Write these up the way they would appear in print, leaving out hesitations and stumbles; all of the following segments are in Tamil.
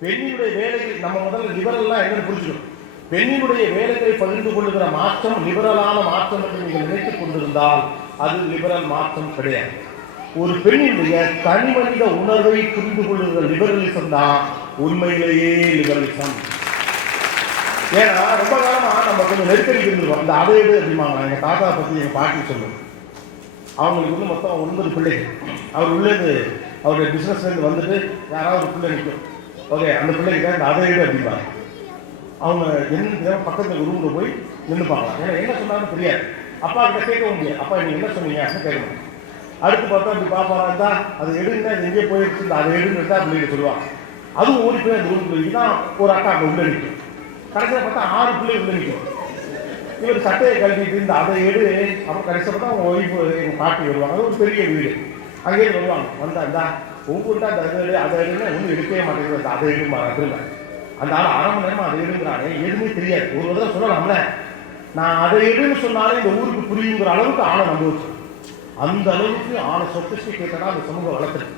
பெண்ணினுடைய வேலைகள் நம்ம முதல்ல லிபரல்லாம் என்னன்னு புரிஞ்சுக்கணும். பெண்ணினுடைய வேலைகளை பகிர்ந்து கொள்ளுகிற மாற்றம் லிபரலான மாற்றம் என்று நீங்கள் நினைத்துக் கொண்டிருந்தால் அது லிபரல் மாற்றம் கிடையாது. ஒரு பெண்ணினுடைய தனி மனித உணர்வை புரிந்து கொள்ளுகிற லிபரலிசம் தான் உண்மையிலேயே லிபரலிசம். ஏன்னா ரொம்ப காலமா நம்ம கொஞ்சம் நெருக்கடி இருந்துருவோம். இந்த அதே அப்படிமாங்க எங்க தாத்தா பத்தி எங்க பாட்டி சொல்லுவோம். அவங்களுக்கு மொத்தம் 9 பிள்ளைகள். அவர் உள்ளது அவருடைய பிசினஸ்லேருந்து வந்துட்டு யாராவது பிள்ளை நிற்கும். ஓகே, அந்த பிள்ளைகிட்ட இந்த அதை அப்படிம்பாங்க. அவங்க என்ன பக்கத்தில் ரூமில் போய் நின்றுப்பாங்க. ஏன்னா என்ன சொன்னாலும் தெரியாது. அப்பா கிட்ட கேட்கவும் முடியாது. அப்பா நீங்கள் என்ன சொன்னீங்க அப்படின்னு கேட்கணும். அடுத்து பார்த்தா அப்படி பாப்பாங்க, அது எடுங்க, அது எங்கேயே போயிடுச்சு, அதை எடுன்னு தான் பிள்ளைங்க சொல்லுவாங்க. அதுவும் ஓடி போய் அந்த ரூமுக்கு இதுதான் ஒரு அக்கா அங்கே உள்ள நிற்கும். கடைசியில் பார்த்தா 6 பிள்ளை உள்ள நிற்கும். இவர் சட்டையை கழட்டிட்டு இந்த அதை எடு. அப்புறம் கடைசியில் பார்த்தா அவங்க ஒய்ஃபு எங்கள் பாட்டி வருவாங்க. அது ஒரு பெரிய வீடு. அங்கேயே வருவாங்க. வந்தா இந்தா ஒவ்வொருட்டா அந்த அதை எடுன்னா ஒன்றும் எடுக்கவே மாட்டேங்குது. அதை எடுமா திரும்ப அந்த ஆள் 1/2 மணி நேரமாக அதை எடுங்கிறானே எதுவுமே தெரியாது. ஒரு தடவை சொல்லலாம்ல, நான் அதை எடுன்னு சொன்னாலே இந்த ஊருக்கு புரியுங்கிற அளவுக்கு ஆளை நம்ப வச்சு. அந்த அளவுக்கு ஆளை சொபிஸ்டிகேட்டடா அந்த சமூகம் வளர்த்துருக்கு.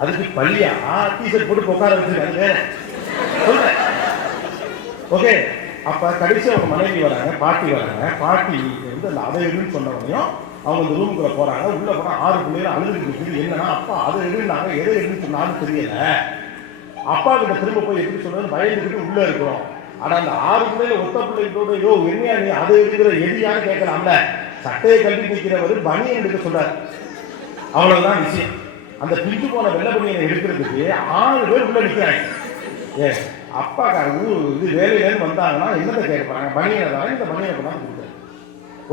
அதுக்கு பள்ளியா டீஷர்ட் போட்டு உட்கார வச்சுருக்கு. அது வேற சொல்றேன். ஓகே, அப்ப கடைசி அவங்க மனைவி வராங்க, பாட்டி வராங்க. பாட்டி வந்து அந்த அதை எடுன்னு சொன்னவனையும் அவங்க இந்த ரூமுக்குள்ள போறாங்க. உள்ள போனா 6 பிள்ளைகள் அழுதுட்டு இருக்குது. என்னன்னா அப்பா அதை எடுனாங்க, எதை எடுன்னு சொன்னாலும் தெரியல. அப்பா கிட்ட திரும்ப போய் எப்படி சொல்றது பயந்துக்கிட்டு உள்ள இருக்கிறோம். ஆனா அந்த 6 பிள்ளைல ஒத்த பிள்ளைகளோட யோ என்னையா நீ அதை எடுக்கிற எதியான்னு கேட்கலாம்ல. சட்டையை கல்வி நிற்கிறவர் பனியை எடுக்க சொல்றாரு. அவ்வளவுதான் விஷயம். அந்த பிஞ்சு போன வெள்ளை பனியை எடுக்கிறதுக்கு 6 பேர் உள்ள நிற்கிறாங்க. ஏ அப்பா இது வேலையிலேருந்து வந்தாங்கன்னா என்னத்தை கேட்க போறாங்க? பனியை தான் இந்த பனியை கொண்டாந்து கொடுக்குறாரு.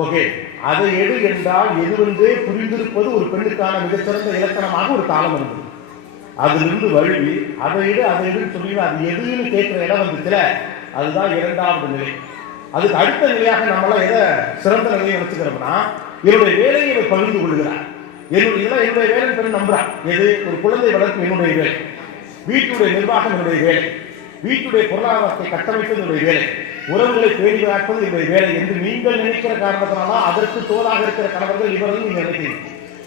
ஓகே, அதை எடு என்றால் எதுவென்றே புரிந்திருப்பது ஒரு பெண்ணுக்கான மிகச்சிறந்த இலக்கணமாக ஒரு காலம் இருந்தது. அதிலிருந்து வழுவி அதை எடுன்னு சொல்லி அது எதுன்னு கேட்கிற இடம் வந்துச்சுல, அதுதான் 2வது நிலை. அதுக்கு அடுத்த நிலையாக நம்மளாம் எதை சிறந்த நிலையை வச்சுக்கிறோம்னா, என்னுடைய வேலையை பகிர்ந்து கொள்கிறார். என்னுடைய வேலை பெண் நம்புறான். எது? ஒரு குழந்தை வளர்ப்பு என்னுடைய வேலை, வீட்டுடைய நிர்வாகம் என்னுடைய வேலை, வீட்டுடைய பொருளாதாரத்தை கட்டமைப்பது என்னுடைய வேலை, உறவுகளை பேணி காப்பது என்னுடைய வேலை என்று நீங்கள் நினைக்கிற காரணத்தினால அதற்கு தோதாக இருக்கிற கணவர்கள் இவர்கள் நீங்க நினைக்கிறீங்க.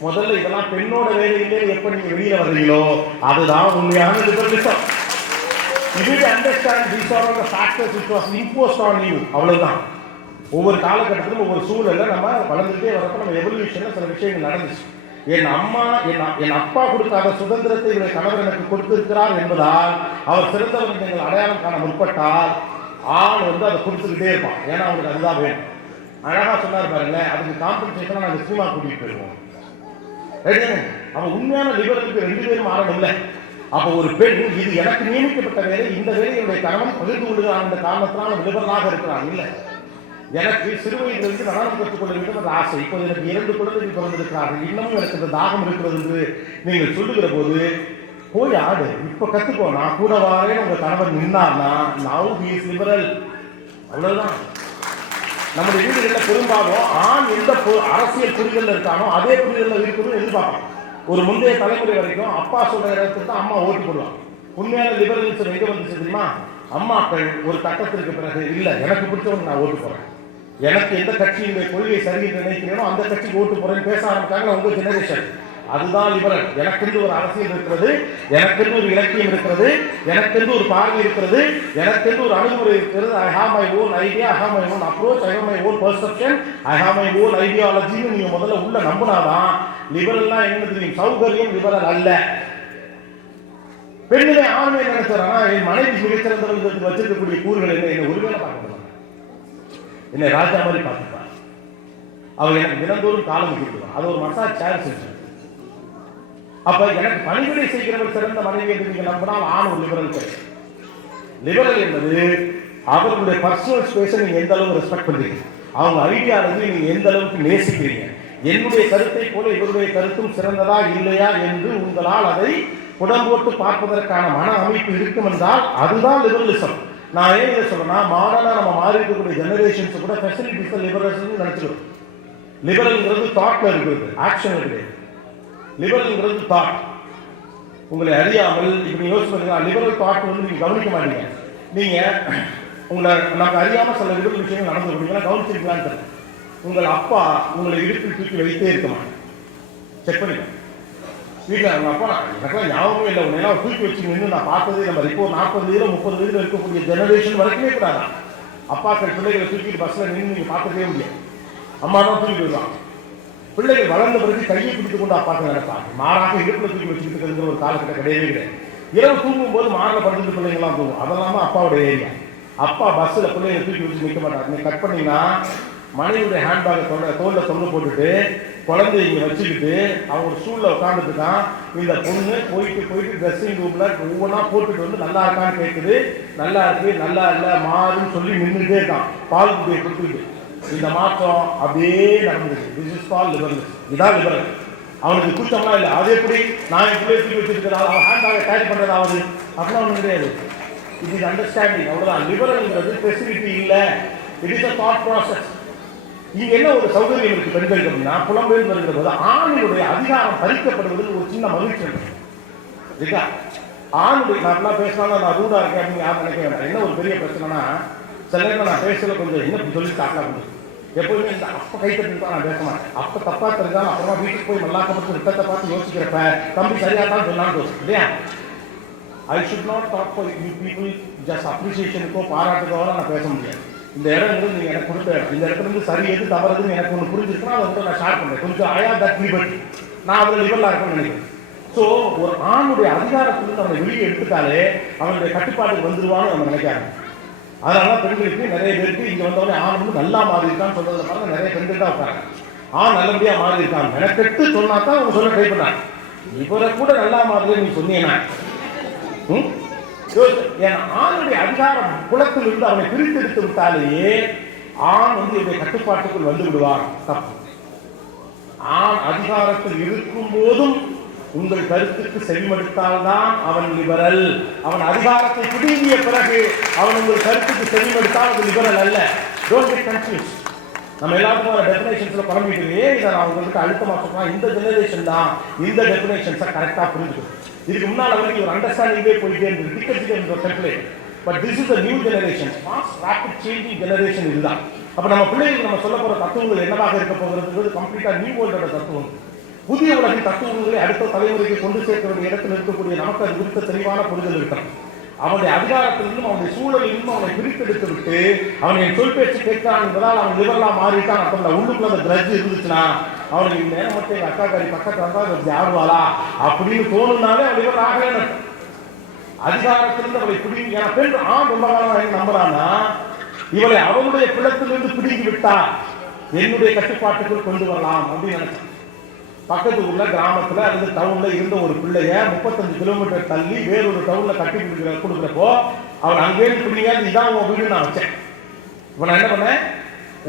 முதல்ல இதெல்லாம் பெண்ணோட வேலையிலே எப்ப நீங்க வெளியில வர்றீங்களோ அதுதான் உண்மையான liberalism. You understand these are all the factors which was imposed on you. அவ்வளவுதான். ஒவ்வொரு காலகட்டத்திலும் ஒவ்வொரு சூழல்ல நம்ம வளர்ந்துட்டே வரப்ப நம்ம எவல்யூஷன்ல சில விஷயங்கள் நடந்துச்சு. என் அப்பா கொடுக்காத சுதந்திரத்தை இவருடைய கணவர் எனக்கு கொடுத்திருக்கிறார் என்பதால் அவர் சிறந்தவர் நீங்கள் அடையாளம் காண முற்பட்டால் ஆள் வந்து அதை கொடுத்துக்கிட்டே இருப்பான். ஏன்னா அவனுக்கு அதுதான் வேணும். அழகா சொன்னார் பாருங்களேன், அதுக்கு காம்பன்சேஷனா நாங்கள் சினிமா கூட்டிட்டு போயிருவோம். அவன் உண்மையான லிபரலுக்கு 2 பேரும் ஆரம்பம்ல. அப்போ ஒரு பெண் இது எனக்கு நியமிக்கப்பட்ட வேலை, இந்த வேலை என்னுடைய கணவன் பகிர்ந்து கொள்கிறான் என்ற காரணத்தினால் லிபரலாக இருக்கிறான். இல்லை, எனக்கு சிறு வயதிலிருந்து நடனம் கற்றுக்கொள்ள வேண்டும் என்ற ஆசை. இப்போது எனக்கு 2 குழந்தைகள் பிறந்திருக்கிறார்கள், இன்னமும் எனக்கு இந்த தாகம் இருக்கிறது என்று நீங்கள் சொல்லுகிற போது போய் ஆடு, இப்ப கத்துக்கோ, நான் கூட வாரேன்னு உங்க கணவன் நின்னார்னா நவ் ஹி இஸ் லிபரல். அவ்வளவுதான். நம்முடைய வீடுகளில் பெரும்பாலும் ஆண் எந்த அரசியல் புரிதல் இருக்கானோ அதே புரிதல் இருக்கணும்னு எதிர்பார்ப்பான். ஒரு முந்தைய தலைமுறை வரைக்கும் அப்பா சொல்ற இடத்துக்கு தான் அம்மா ஓட்டு போடுவாங்க. உண்மையான லிபரலிசம் எங்க வந்துச்சு தெரியுமா? அம்மாக்கள் ஒரு கட்டத்திற்கு பிறகு இல்ல எனக்கு பிடிச்சவங்க நான் ஓட்டு போறேன், எனக்கு எந்த கட்சியினுடைய கொள்கை சரி என்று நினைக்கிறேனோ அந்த கட்சிக்கு ஓட்டு போறேன்னு பேச ஆரம்பிச்சாங்க உங்க ஜெனரேஷன். அதுதான் லிபரல். எனக்கென்று ஒரு அரசியல் இருக்கிறது, எனக்கென்று ஒரு இலக்கியம் இருக்கிறது, எனக்கென்று ஒரு பார்வை இருக்கிறது, எனக்கென்று ஒரு அணுகுமுறை இருக்கிறது. I have my own idea, I have my own approach, I have my own perception, I have my own ஐடியாலஜின்னு நீங்க முதல்ல உள்ள நம்பினாதான் லிபரல்னா என்ன தெரியும். சௌகரியம் லிபரல் அல்ல. பெண்ணிலே ஆண்மை நினைச்சாரா என் மனைவி மிகச்சிறந்தவர்களுக்கு வச்சிருக்கக்கூடிய கூறுகள் என்ன ஒருவேளை பார்க்கணும், என்னை ராஜா மாதிரி பார்த்துப்பான். அவர் எனக்கு தினந்தோறும் காலம் கொடுத்துருவான். அது ஒரு மசாஜ் சேர் செஞ்சு. அப்ப எனக்கு பணிவிடை செய்கிறவர் சிறந்த மனைவி என்று நீங்க நம்பினால் ஆண் ஒரு லிபரல் கிடையாது. லிபரல் என்பது அவர்களுடைய பர்சனல் ஸ்பேஸை நீங்க எந்த அளவுக்கு ரெஸ்பெக்ட் பண்றீங்க, அவங்க ஐடியாலஜி நீங்க எந்த அளவுக்கு நேசிக்கிறீங்க, என்னுடைய கருத்தை போல இவருடைய கருத்தும் சிறந்ததா இல்லையா என்று உங்களால் அதை புடம்போட்டு பார்ப்பதற்கான மன அமைப்பு இருக்கும் என்றால் அதுதான் லிபரலிசம். நான் ஏன் இதை சொல்றேன்னா, மாடர்னா நம்ம மாறி இருக்கக்கூடிய ஜெனரேஷன்ஸ் கூட ஃபெசிலிட்டிஸ் லிபரலிசம் நினைச்சிடும். லிபரல்ங்கிறது தாட்ல இருக்கிறது, ஆக்ஷன் கிடையாது. லிபரல்ங்கிறது தாட். உங்களை அறியாமல் இப்படி யோசிச்சு லிபரல் தாட் வந்து நீங்க கவனிக்க மாட்டீங்க. நீங்க உங்களை நமக்கு அறியாம சில லிபரல் விஷயங்கள் நடந்து கொடுத்தீங்கன்னா கவனிச்சிருக்கலான்னு தெரியும். உங்கள் அப்பா உங்களை இடுப்பில் தூக்கி வைத்தே இருக்க மாட்டேன், செக் பண்ணிக்க. வீட்டில் அவங்க அப்பா எனக்குலாம் ஞாபகமே இல்லை, உன்னையெல்லாம் தூக்கி வச்சு நின்று நான் பார்த்ததே நம்ம இப்போ 40 வயதில் 30 வயதில் இருக்கக்கூடிய ஜெனரேஷன் வரைக்குமே கூடாது. அப்பாக்கள் பிள்ளைகளை தூக்கிட்டு பஸ்ஸில் நின்று நீங்கள் பார்க்கவே முடியாது. அம்மா தான் தூக்கிட்டு வருவாங்க. பிள்ளைகள் வளர்ந்த பிறகு கையை பிடித்து கொண்டு அப்பாக்கள் நினைப்பாங்க. மாறாக இடுப்பில் தூக்கி வச்சுக்கிட்டு இருக்கிற ஒரு காலகட்டம் கிடையவே கிடையாது. இரவு தூங்கும்போது மாரில் படுத்துட்டு பிள்ளைங்களாம் தூங்கும். அதெல்லாம அப்பாவுடைய ஏரியா. அப்பா பஸ்ஸில் பிள்ளைகளை தூக்கி வச்சு நிற்க மாட்டாங்க. நீங்கள் கட் பண்ணீங்கன்னா மனைவியுடைய ஹேண்ட்பேக்கை தோளில் தொங்க போட்டுட்டு குழந்தைய இங்கே வச்சுக்கிட்டு அவங்க ஒரு ஸ்டூலில் உட்காந்துட்டு இருக்கான். இந்த பொண்ணு போயிட்டு ட்ரெஸ்ஸிங் ரூமில் ஒவ்வொன்றா போட்டுட்டு வந்து நல்லா இருக்கான்னு கேட்குது. நல்லா இருக்கு, நல்லா இல்லை, மாறுன்னு சொல்லி நின்றுட்டே இருக்கான் பால் குட்டியை கொடுத்துக்கிட்டு. இந்த மாற்றம் அப்படியே நடந்தது. This is call liberal. இதான் லிபரல். அவனுக்கு கூச்சம்லாம் இல்லை. அது எப்படி நான் என் பிள்ளைய தூக்கி வச்சுருக்கிறாள், அவன் ஹேண்ட்பேக்கை கேரி பண்ணுறதாவது அப்படிலாம் ஒன்றும் கிடையாது. இது இஸ் அண்டர்ஸ்டாண்டிங், அவ்வளோதான். லிபரல்ங்கிறது ஃபெசிலிட்டி இல்லை, it is a thought process. இங்கே என்ன ஒரு சௌகரியம் இருக்கு பெண்களுக்கு அப்படின்னா, புலம்பெயர்ந்து வருகிற போது ஆணுடைய அதிகாரம் பறிக்கப்படுவதில் ஒரு சின்ன மகிழ்ச்சி இருக்கா. ஆணுடைய நான் பேசினாலும் நான் ரூடா இருக்கேன் அப்படின்னு யாரும் நினைக்க வேண்டாம். என்ன ஒரு பெரிய பிரச்சனைனா, சில நேரம் நான் பேசல கொஞ்சம் என்ன சொல்லி தாக்கலா முடியும். எப்போதுமே இந்த அப்போ கைத்தட்டு நான் பேச மாட்டேன். அப்போ தப்பா தெரிஞ்சாலும் அப்புறமா வீட்டுக்கு போய் மல்லாக்கப்பட்டு ரிட்டத்தை பார்த்து யோசிக்கிறப்ப தம்பி சரியா தான் சொல்லான்னு தோணும் இல்லையா. I should not talk for you people just அப்ரிசியேஷனுக்கோ பாராட்டுக்கோ நான் பேச முடியாது. இந்த இடம் நீங்கள் எனக்கு கொடுத்த இடம், இந்த இடத்துல இருந்து சரி எது தவறுதுன்னு எனக்கு ஒன்று புரிஞ்சிருக்குன்னா அதை வந்து நான் ஷேர் பண்ணுறேன். கொஞ்சம் ஐயா தட் லிபர்ட்டி, நான் அதில் லிபரலாக இருக்கும்னு நினைக்கிறேன். ஸோ ஒரு ஆணுடைய அதிகாரத்திலிருந்து அவனை வெளியே எடுத்துட்டாலே அவனுடைய கட்டுப்பாட்டுக்கு வந்துடுவான்னு நம்ம நினைக்காங்க. அதனால பெண்களுக்கு நிறைய பேருக்கு இங்கே வந்தவொடனே ஆண் வந்து நல்லா மாறி இருக்கான்னு சொல்றதை பாருங்க, நிறைய பெண்கள் தான் உட்காங்க. ஆண் நல்லபடியாக மாறி இருக்காங்க மெனக்கெட்டு சொன்னா தான் அவங்க சொல்ல ட்ரை பண்ணாங்க. இவரை கூட நல்லா மாறுதுன்னு நீ சொன்னீங்கன்னா ஏன்னா ஆணுடைய அதிகாரம் குலத்தில் இருந்து அவனை பிரித்தெடுத்து விட்டாலேயே ஆண் வந்து இவருடைய கட்டுப்பாட்டுக்குள் வந்து விடுவார். தப்பு. ஆண் அதிகாரத்தில் இருக்கும் போதும் உங்கள் கருத்துக்கு செவிமடுத்தால்தான் அவன் லிபரல். அவன் அதிகாரத்தை பிடுங்கிய பிறகு அவன் உங்கள் கருத்துக்கு செவிமடுத்தால் அது லிபரல் அல்ல. Don't get confuse. நம்ம எல்லாருக்கும் ஒரு டெஃபினேஷன்ஸ்ல குழம்பிட்டு இதை நான் உங்களுக்கு அழுத்தமா சொல்றேன். இந்த ஜெனரேஷன் தான் இந்த டெஃபினேஷன்ஸை கரெக்டா புரிஞ்சுக்கணும். இதுக்கு முன்னால் வரைக்கும் ஒரு அண்டர்ஸ்டாண்டிங்கே போயிட்டே இருந்தது. Ticket template. But this is a new generation, fast rapid changing generation. இதுதான். அப்ப நம்ம பிள்ளைகளுக்கு நம்ம சொல்ல போற தத்துவங்கள் என்னவாக இருக்க போகிறது கம்ப்ளீட்டா நியூ வேர்ல்டோட தத்துவம். புதிய உலகின் தத்துவங்களை அடுத்த தலைமுறைக்கு கொண்டு சேர்க்க வேண்டிய இடத்தில் இருக்கக்கூடிய நமக்கு அது குறித்த தெளிவான புரிதல் இருக்கணும். அவனுடைய அதிகாரத்திலிருந்தும் அவனுடைய சூழலிலும் அவனை பிரித்தெடுத்து விட்டு அவன் என் சொல் பேச்சு கேட்கிறான் என்பதால் அவன் லிபரலா மாறிட்டான் அர்த்தம். உள்ளுக்குள்ள அந்த கிரட்ஜ் இருந்துச்சுன்னா அவனுக்கு இந்த நேரம் மட்டும் எங்க அக்காக்காரி பக்கத்துல இருந்தா ஆடுவாளா அப்படின்னு தோணுனாலே அவன் லிபரல் ஆகவே. அதிகாரத்திலிருந்து அவளை பிடிங்கி பெண் ஆண் ரொம்ப காலமாக நம்புறான்னா இவளை அவனுடைய பிள்ளத்திலிருந்து பிடிங்கி விட்டா என்னுடைய கட்டுப்பாட்டுக்குள் கொண்டு வரலாம் அப்படின்னு நினைச்சான். பக்கத்து ஊர்ல கிராமத்துல அல்லது டவுன்ல இருந்த ஒரு பிள்ளைய 35 கிலோமீட்டர் தள்ளி வேறொரு டவுன்ல கட்டி கொடுக்குறப்போ அவன் அங்கே பிள்ளைங்க இதான் உன் வீடு நான் வச்சேன். இப்ப நான் என்ன பண்ணேன்,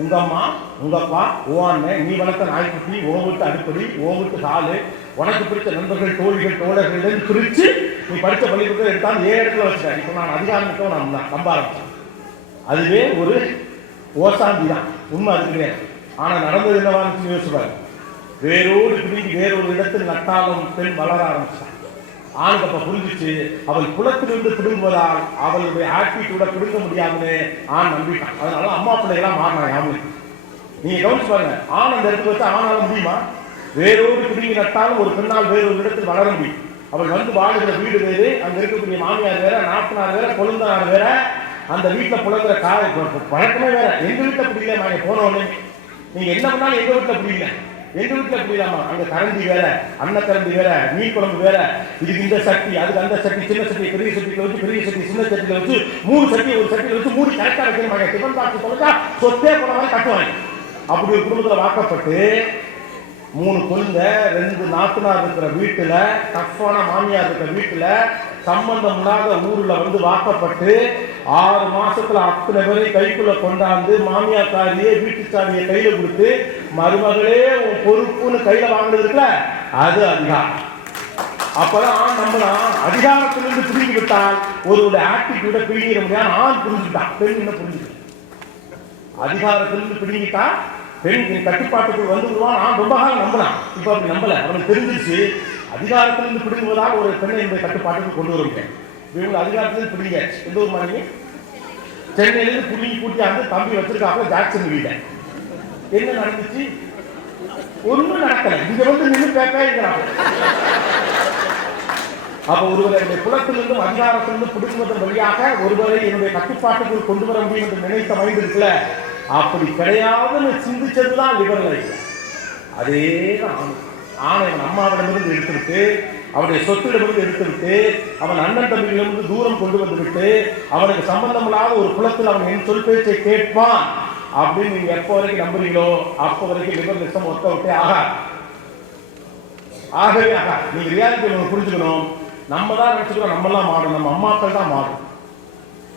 உங்க அம்மா உங்க அப்பா ஓன்னு நீ வளர்த்த நாய்க்குட்டி உன் வீட்டு அடிப்படி உன் வீட்டு ஹாலு உனக்கு பிடிச்ச நண்பர்கள் தோழிகள் தோழர்கள் பிரிச்சு நீ படித்த பள்ளிக்கூடம் எடுத்தாலும் இடத்துல வச்சுட்டேன். இப்ப நான் அதிகாரமிக்க நான் நம்ப ஆரம்பிச்சேன். அதுவே ஒரு ஓசாந்தி தான், உண்மை அது கிடையாது. ஆனா நடந்தது என்னவான்னு யோசிப்பாரு. வேரோடு பிடிங்கி வேறொரு இடத்தில் நட்டாலும் பெண் வளர ஆரம்பிச்சான். ஆணுக்கு அப்ப புரிஞ்சிச்சு அவள் குலத்திலிருந்து பிடுங்குவதால் அவளுடைய ஆட்டிடியூட பிடுங்க முடியாதுன்னு ஆண் நம்பிட்டான். அதனால அம்மா பிள்ளைகளாம் மாறினாங்க. அவங்களுக்கு நீங்க கவனிச்சு பாருங்க, ஆண் அந்த இடத்துக்கு வச்சு ஆனால முடியுமா? வேரோடு பிடுங்கி நட்டாலும் ஒரு பெண்ணால் வேறொரு இடத்தில் வளர முடியும். அவள் வந்து வாழ்கிற வீடு வேறு, அங்க இருக்கக்கூடிய மாமியார் வேற, நாத்தனார் வேற, கொழுந்தனார் வேற, அந்த வீட்டுல புலங்குற பழக்கமே வேற. எங்க வீட்டுல பிடிக்கல, நாங்க போனோன்னு நீங்க என்ன பண்ணாலும் எங்க வீட்டுல பிடிக்கல, எங்க வீட்டுல பிடிக்கலாமா? அங்க கரண்டி வேற, அன்ன கரண்டி வேற, மீன் குழம்பு வேற, இதுக்கு இந்த சட்டி அதுக்கு அந்த சட்டி, சின்ன சட்டி பெரிய சட்டியில வச்சு, பெரிய சட்டி சின்ன சட்டியில வச்சு, 3 சட்டி ஒரு சட்டியில வச்சு மூடி கரெக்டா வைக்கணுமாங்க. டிஃபன் பாக்ஸ் தொலைச்சா சொத்தே போன மாதிரி கட்டுவாங்க. அப்படி ஒரு குடும்பத்துல வாக்கப்பட்டு 3 குழந்தை 2 நாத்தனார் இருக்கிற வீட்டுல, டஃப்பான மாமியார் இருக்கிற வீட்டுல, சம்பந்தம் இல்லாத ஊர்ல வந்து வாக்கப்பட்டு 6 மாசத்துல அத்தனை பேரை கைக்குள்ள கொண்டாந்து மாமியார் சாரியே வீட்டு சாரியை கையில கொடுத்து மருமகளே உன் பொறுப்புன்னு கையில வாங்கினது இருக்குல்ல, அது அதிகாரம். அப்பதான் நம்மளா அதிகாரத்திலிருந்து பிடிங்கி விட்டால் ஒருவருடைய ஆட்டிடியூட பிடிங்கிற முடியாது. ஆண் புரிஞ்சுட்டான், பெண் என்ன புரிஞ்சுட்டான். அதிகாரத்திலிருந்து பிடிங்கிட்டா பெண் கட்டுப்பாட்டுக்குள் வந்து விடுவான். நான் ரொம்ப காலம் நம்பினான். இப்ப அப்படி நம்பல. அவனுக்கு தெரிஞ்சிச்சு அதிகாரத்திலிருந்து பிடிங்குவதால் ஒரு பெண்ணை இந்த கட்டுப்பாட்டுக்கு கொண்டு வர முடியாது. இவங்க அதிகாரத்திலிருந்து பிடிங்க. எந்த ஒரு மனைவி சென்னையிலிருந்து புள்ளி கூட்டியாந்து தம்பி வச்சிருக்காங்க ஜாக்சன் வீட. என்ன நடந்துச்சு? ஒன்றும் நடக்கல. இங்க வந்து நின்று பேப்ப அப்ப ஒருவரை என்னுடைய குலத்திலிருந்தும் அதிகாரத்திலிருந்து பிடிக்குவதன் வழியாக ஒருவரை என்னுடைய கட்டுப்பாட்டுக்குள் கொண்டு வர முடியும் என்று நினைத்த மைண்ட் இருக்குல்ல, அப்படி கிடையாதுன்னு சிந்திச்சதுதான் லிபரல். அதே ஆணை அவன் அம்மாவிடமிருந்து எடுத்துவிட்டு, அவனுடைய சொத்திடமிருந்து எடுத்துவிட்டு, அவன் அண்ணன் தம்பிகளிலிருந்து தூரம் கொண்டு வந்து விட்டு, அவனுக்கு சம்பந்தம் இல்லாத ஒரு குலத்தில் அவன் என் சொல் பேச்சை கேட்பான் அப்படின்னு நீங்க எப்போ வரைக்கும் நம்புறீங்களோ அப்போ வரைக்கும் லிபரலிசம் ஒத்த விட்டே ஆகவே நீங்க ரியாலிட்டி ஒன்று புரிஞ்சுக்கணும். நம்ம தான் நினைச்சுக்கிறோம் நம்மெல்லாம் மாறும், நம்ம அம்மாக்கள் தான் மாறும்,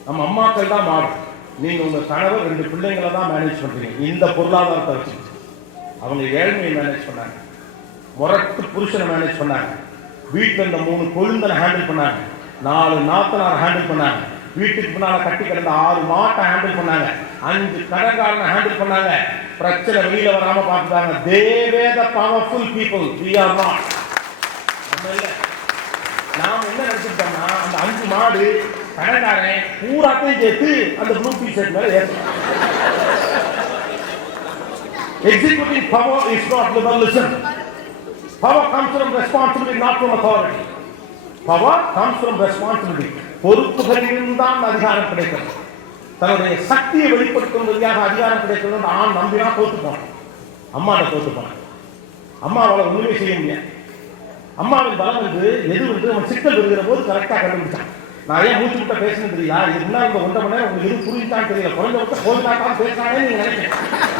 நம்ம அம்மாக்கள் தான் மாறும். நீங்க உங்க கணவர் 2 பிள்ளைங்களை தான் மேனேஜ் பண்றீங்க. இந்த பொருளாதாரத்தை வச்சு அவங்க ஏழ்மையை மேனேஜ் பண்ணாங்க, முரட்டு புருஷனை மேனேஜ் பண்ணாங்க, வீட்டில் இருந்த 3 கொழுந்தனை ஹேண்டில் பண்ணாங்க, 4 நாத்தனாரை ஹேண்டில் பண்ணாங்க, வீட்டுக்கு முன்னால கட்டி கிடந்த 6 மாட்டை ஹேண்டில் பண்ணாங்க, 5 கடன்காரனை ஹேண்டில் பண்ணாங்க. பிரச்சனை வெளியில வராம பார்த்துட்டாங்க. தேவேத powerful people we are not. நம்ம இல்ல, நாம என்ன நினைச்சிட்டோம்னா அந்த 5 மாடு கடன்காரன் பூராத்தையும் சேர்த்து அந்த ப்ளூ டி-ஷர்ட் மேல ஏற்றணும். Executing power is not liberalism. Power comes from responsibility, not from authority. Power comes from responsibility. பொறுப்புகளிலிருந்தான் அதிகாரம் கிடைக்கிறது. தன்னுடைய சக்தியை வெளிப்படுத்தும் வழியாக அதிகாரம் கிடைக்கிறது. ஆண் நம்பினா தோத்து போனான், அம்மாட்ட தோத்து போனான். அம்மாவால் ஒண்ணுமே செய்ய முடியாது. அம்மாவின் பலம் வந்து எது வந்து அவன் சிக்கல் வருகிற போது கரெக்டா கண்டுபிடிச்சான். நான் ஏன் மூச்சு விட்ட பேசணும் தெரியல, இது முன்னாடி இந்த 1.5 மணி நேரம் உங்களுக்கு எது புரிஞ்சுட்டான்னு தெரியல, குறைஞ்ச விட்ட கோயிலாட்டாலும் பேசினானே நீங்க நினைக்கிறேன்.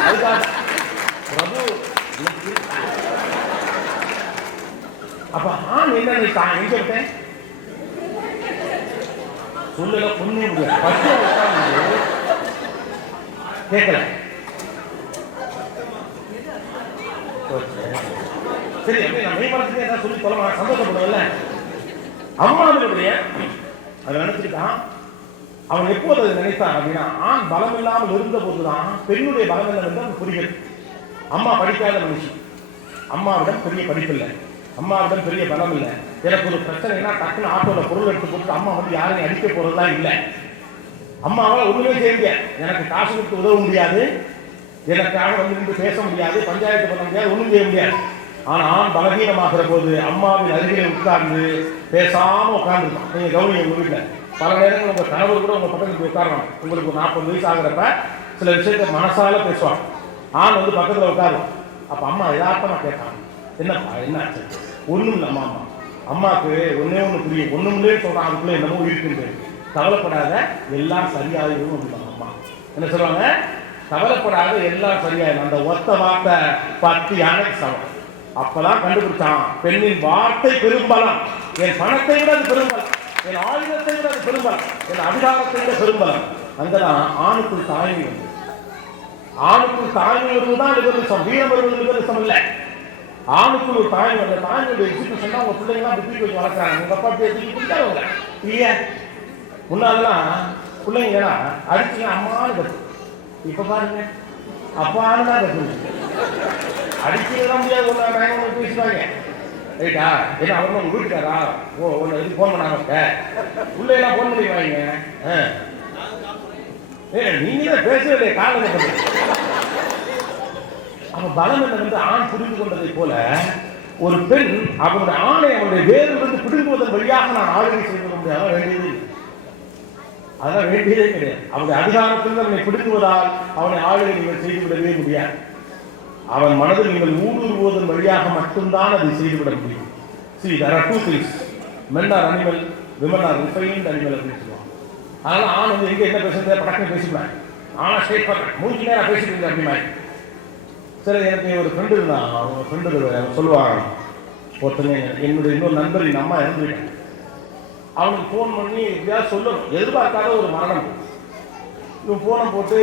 அதுக்காக பிரபு அப்ப ஆண் என்ன நினைத்தான், எங்க விட்டேன் சொல்லல, பொண்ணு கேட்கல. சரி, நான் மெய்மரத்துக்கு ஏதாவது சொல்லி சொல்ல சந்தோஷப்படுவதில்ல. அம்மாவினுடைய அதை நினைச்சுக்கிட்டான். அவன் எப்போது அதை நினைத்தான் அப்படின்னா, ஆண் பலம் இல்லாமல் இருந்த போதுதான் பெண்ணுடைய பலம் இல்லை என்று அவன் புரிகிறது. அம்மா படிக்காத மனுஷி, அம்மாவிடம் பெரிய படிப்பு இல்லை, அம்மாவிடம் பெரிய பலம் இல்லை. எனக்கு ஒரு பிரச்சனைனா டக்குன்னு ஆட்டோல பொருள் எடுத்து போட்டு அம்மா வந்து யாரையும் அடிக்க போறதுலாம் இல்லை. அம்மாவால் ஒண்ணுமே செய்ய முடியாது, எனக்கு காசு கொடுத்து உதவ முடியாது, எனக்காக வந்து நின்று பேச முடியாது, பஞ்சாயத்து பண்ண முடியாது, ஒன்றும் செய்ய முடியாது. ஆனா ஆண் பலகீனமாகிற போது அம்மாவின் அருகிலே உட்கார்ந்து பேசாம உட்கார்ந்துருக்கான். நீங்க கவனிங்க, உங்க வீட்டுல பல நேரங்கள் உங்க கணவர் கூட உங்க பக்கத்துக்கு உட்காரணும். உங்களுக்கு ஒரு 40 வயசு ஆகிறப்ப சில விஷயத்த மனசால பேசுவாங்க. ஆண் வந்து பக்கத்துல உட்காரும். அப்ப அம்மா யதார்த்தமா கேட்பாங்க, என்னப்பா என்ன ஆச்சு? ஒண்ணும் இல்லை அம்மா. அம்மாவுக்கு ஒன்னே ஒண்ணு புரியும், ஒண்ணுமே சொல்றான், அதுக்குள்ள என்னமோ இருக்குன்னு. கவலைப்படாத, எல்லாம் சரியாயிடும் அப்படின்னா அம்மா என்ன சொல்றாங்க, கவலைப்படாத எல்லாம் சரியாயிடும். அந்த ஒத்த வார்த்தை 10 யானைக்கு சமம். அப்பதான் கண்டுபிடிச்சான், பெண்ணின் வார்த்தை பெரும்பலம், என் பணத்தை விட அது பெரும்பலம், என் ஆயுதத்தை விட அது பெரும்பலம், என் அதிகாரத்தை விட பெரும்பலம். அங்கதான் ஆணுக்குள் தாய்மை வந்து, ஆணுக்குள் தாய்மை வருவதுதான் லிபரலிசம், வீரம் வருவது லிபரலிசம் இல்லை. ஆணுக்குள் ஒரு தாய்மை வருது. தாய்மையுடைய எக்ஸிபிஷன் தான் உங்க பிள்ளைங்களாம் புத்தி வச்சு வளர்க்குறாங்க. உங்க அப்பா பேசி பிடிக்காதவங்க இல்லையா? முன்னாலாம் பிள்ளைங்கன்னா அடிச்சுங்க அம்மானு கத்து, இப்ப பாருங்க அப்பான்னு தான் கத்து. அடிச்சுதான் முடியாது, ஒன்று பேசுவாங்க ரைட்டா? ஏன்னா அவங்க உங்க வீட்டுக்காரா, ஓ ஒன்று இது ஃபோன் பண்ணாங்க, பிள்ளையெல்லாம் ஃபோன் பண்ணி வாங்க. நீங்க தான் பேசவே இல்லையே, காலையில் பண்ணி. அப்ப பலம் என்ன வந்து ஆண் புரிந்து கொண்டதை போல ஒரு பெண் அவனுடைய ஆணை அவனுடைய வேரிலிருந்து பிடுங்குவதன் வழியாக நான் ஆளுகை செய்து முடியாது, வேண்டியது அதான் வேண்டியதே கிடையாது. அவனுடைய அதிகாரத்தில் அவனை பிடுங்குவதால் அவனை ஆளுகை நீங்கள் செய்துவிடவே முடியாது. அவன் மனதில் நீங்கள் ஊடுருவதன் வழியாக மட்டும்தான் அதை செய்துவிட முடியும். See, there are 2 things. Men are animal, women are refined animal அப்படின்னு சொல்லுவாங்க. அதனால ஆண் வந்து எங்க என்ன பேசுறதே படக்கம் பேசிக்கலாம். ஆனா ஸ்ட்ரெயிட் ஃபார்வர்ட் 3 நேரம் பேசிட்டு இருந்த அப்படிமா. சரி, எனக்கு ஒரு ஃப்ரெண்டு இருந்தான், அவங்க ஃப்ரெண்டு சொல்லுவாங்க, ஒருத்தங்க என்னுடைய இன்னொரு நண்பரின் அம்மா இறந்துவிட்டாங்க. அவனுக்கு ஃபோன் பண்ணி எப்படியாவது சொல்லணும், எதிர்பார்க்காத ஒரு மரணம். இவன் ஃபோனை போட்டு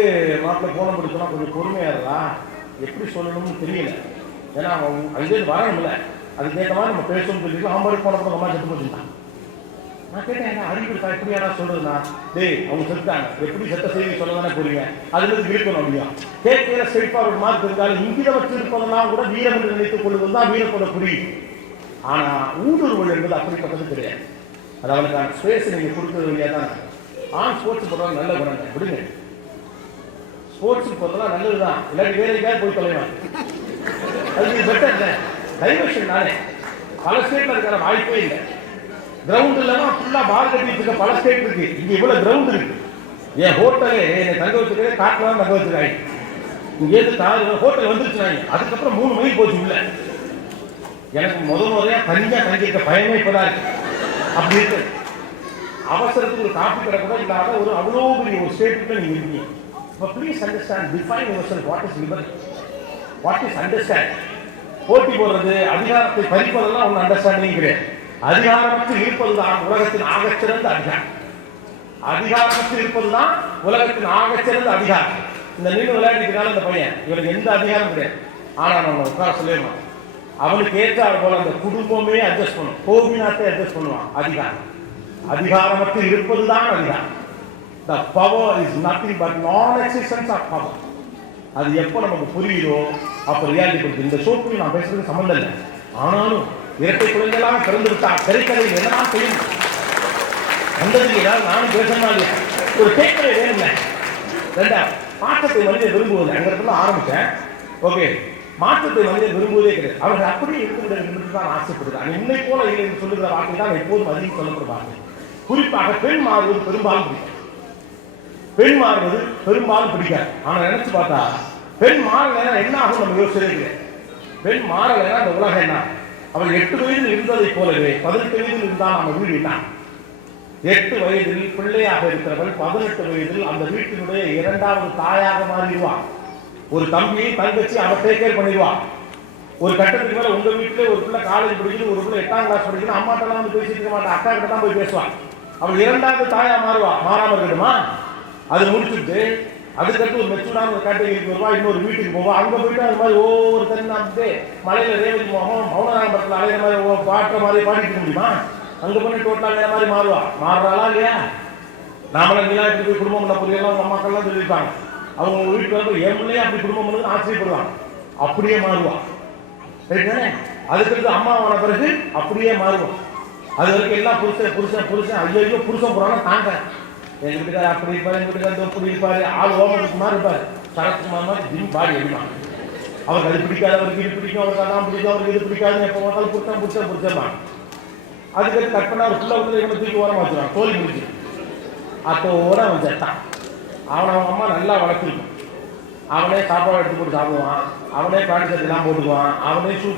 மாப்பிள்ளை ஃபோனை பிடிச்சோன்னா கொஞ்சம் பொறுமையாக இருந்தா எப்படி சொல்லணும்னு தெரியல. ஏன்னா அவன் அங்கேருந்து வரணும் இல்லை, அதுக்கேற்ற மாதிரி நம்ம பேசணும்னு சொல்லிட்டு அவன் மாதிரி போன போது அம்மா செத்து போச்சுட்டான். நான் கேட்டேன், என்ன அறிவு இருக்கா, எப்படி யாரா சொல்றதுன்னா, டேய் அவங்க செத்துட்டாங்க, எப்படி செத்த செய்தி சொல்ல தானே புரியுங்க, அதுலேருந்து இருக்கணும் அப்படியா? கேட்கிற ஸ்ட்ரெயிட் மார்க் இருந்தாலும் இங்கித வச்சு இருப்பதெல்லாம் கூட வீரம் என்று நினைத்துக் கொள்வது தான் வீரத்தோட புரியும். ஆனா ஊடுருவல் என்பது அப்படிப்பட்டது கிடையாது. அது அவனுக்கான ஸ்பேஸ் நீங்க கொடுக்கறது இல்லையா தான். ஆண் ஸ்போர்ட்ஸ் போடுறது நல்ல குணம் விடுங்க, ஸ்போர்ட்ஸுக்கு போறதெல்லாம் நல்லதுதான், இல்லாட்டி வேற எங்கேயாவது போய் தொலைவாங்க, அதுக்கு பெட்டர் இல்லை. டைவர்ஷன் தானே, பல ஸ்டேட்ல இருக்கிற வாய்ப்பே இல்லை. கிரவுண்ட் இல்லைன்னா ஃபுல்லா பால் கட்டிட்டு இருக்க பல ஸ்டேட் இருக்கு. இங்க இவ்வளவு கிரவுண்ட் இருக்கு. என் ஹோட்டலே என்னை தங்க வச்சுக்கிறேன், காட்டில் தான் தங்க வச்சுருக்காங்க. இங்கேருந்து கார் ஹோட்டல் வந்துருச்சுனாங்க. அதுக்கப்புறம் 3 மைல் போச்சு உள்ள. எனக்கு முறையா தனியா தங்கியிருக்க பயமே இப்பதான் இருக்கு. அப்படி இருக்கு. அவசரத்துக்கு ஒரு காப்பி கடை கூட இல்லாத ஒரு அவ்வளோ பெரிய ஒரு ஸ்டேட்டுக்கு நீங்க இருக்கீங்க. இப்போ please understand, define yourself. What is liberty, what is understand. போட்டி போடுறது, அதிகாரத்தை பறிப்பதெல்லாம் ஒன்றும் அண்டர்ஸ்டாண்டிங் கிடையாது. அதிகாரமற்று இருப்பதுதான் உலகத்தின் ஆகச்சிறந்த அதிகாரம். அதிகாரமற்று இருப்பதுதான் உலகத்தின் ஆகச்சிறந்த அதிகாரம். இந்த நின்று விளையாடினால இந்த பையன் இவனுக்கு எந்த அதிகாரம் கிடையாது. ஆனா நம்ம உட்கார சொல்லிடணும். அவனுக்கு ஏற்றாறு போல அந்த குடும்பமே அட்ஜஸ்ட் பண்ணும், கோபிநாத்தை அட்ஜஸ்ட் பண்ணுவான். அதிகாரம் அதிகாரமற்று இருப்பதுதான் அதிகாரம். The power is nothing but non-existence of power. அது எப்போ நமக்கு புரியுதோ அப்போ ரியாலிட்டி கொடுத்து. இந்த ஷோக்கு நான் பேசுறது சம்பந்தம் இல்லை. ஆனாலும் இரட்டை குழந்தைகளாக பிறந்து விட்டா திரைக்கதை என்னதான் செய்யணும் வந்ததுக்கு ஏதாவது நானும் பேசணும் இல்லையா? ஒரு டேக்கரை வேணுங்க. ரெண்டாவது, மாற்றத்தை மனிதன் விரும்புவது. அங்க இடத்துல ஆரம்பிச்சேன். ஓகே, மாற்றத்தை மனிதன் விரும்புவதே கிடையாது. அவர்கள் அப்படியே இருக்கிறது தான் ஆசைப்படுகிறார். இன்னை போல இல்லை என்று சொல்லுகிற வார்த்தை தான் எப்போதும் அதிகம் சொல்லப்படுவாங்க. குறிப்பாக பெண் மாறுவது பெரும்பாலும் பிடிக்கும். பெண் மாறுவது பெரும்பாலும் பிடிக்காது. ஆனா நினைச்சு பார்த்தா பெண் மாறலைன்னா என்ன ஆகும் நம்ம யோசிச்சதே கிடையாது. பெண் மாறலைன்னா அந்த உலகம் என்ன? அவள் 8 வயதில் இருந்ததை போலவே 18 வயதில் இருந்தால் நம்ம வீடு என்ன? 8 வயதில் பிள்ளையாக இருக்கிறவள் 18 வயதில் அந்த வீட்டினுடைய 2வது தாயாக மாறிடுவான். ஒரு தம்பியை தங்கச்சி அவ டேக் கேர் பண்ணிடுவான். ஒரு கட்டத்துக்கு மேல உங்க வீட்டுல ஒரு பிள்ளை காலேஜ் படிக்குது, ஒரு பிள்ளை 8ஆம் கிளாஸ் படிக்குது, அம்மாட்டெல்லாம் வந்து பேசிட்டு இருக்க மாட்டான், அக்கா கிட்ட தான் போய் பேசுவான். அவள் 2வது தாயா மாறுவா. மாறாம இருக்கட்டுமா? அது முடிச்சுட்டு அதுக்கடுத்து ஒரு மெச்சூரான கேட்டகரிக்கு வருவா. இன்னொரு வீட்டுக்கு போவா. அங்க போயிட்டு அது மாதிரி ஒவ்வொரு தண்ணி நாமத்து மலையில ரேவதி மோகம் மௌனராமத்தில் அலையிற மாதிரி பாட்டுற மாதிரி பாடிட்டு முடியுமா? அங்க போய் டோட்டலா வேற மாதிரி மாறுவா. மாறுறாளா இல்லையா? நாமளும் நிலாயத்துக்கு போய் குடும்பம் பண்ண புரியலாம் அவங்க அம்மாக்கள்லாம் சொல்லியிருப்பாங்க. அவங்க வீட்டுக்கு வந்து என் பிள்ளையே அப்படி குடும்பம் பண்ணது ஆச்சரியப்படுவாங்க. அப்படியே மாறுவா. சரிதானே? அதுக்கடுத்து அம்மாவான பிறகு அப்படியே மாறுவோம். அது வரைக்கும் எல்லாம் புருஷன் புருஷன் புருஷன் ஐயோ புருஷன் போறாங்க தாங்க. எங்க வீட்டுக்கார அப்படி இருப்பாரு, எங்க வீட்டுக்கார அப்படி இருப்பாரு, ஆள் ஓமத்துக்கு மாதிரி இருப்பாரு, சரத்குமார் மாதிரி ஜிம் பாடி எடுப்பாங்க. அவருக்கு அது பிடிக்காது, அவருக்கு இது பிடிக்கும், அவருக்கு அதான் பிடிக்கும், அவருக்கு இது பிடிக்காது, எப்போ பார்த்தாலும் புருஷன் புருஷன் புருஷன். அதுக்கடுத்து கட் பண்ண ஒரு பிள்ளை வந்து எங்களை தூக்கி ஓரம் வச்சுருவான். தோல்வி முடிச்சு அத்தோட அவன் செத்தான். அவனை அவங்க அம்மா நல்லா வளர்த்துருக்கும். அவனே சாப்பாடு எடுத்து போட்டு சாப்பிடுவான், அவனே பேண்ட் சட்டெல்லாம் போட்டுக்குவான், அவனே ஷூ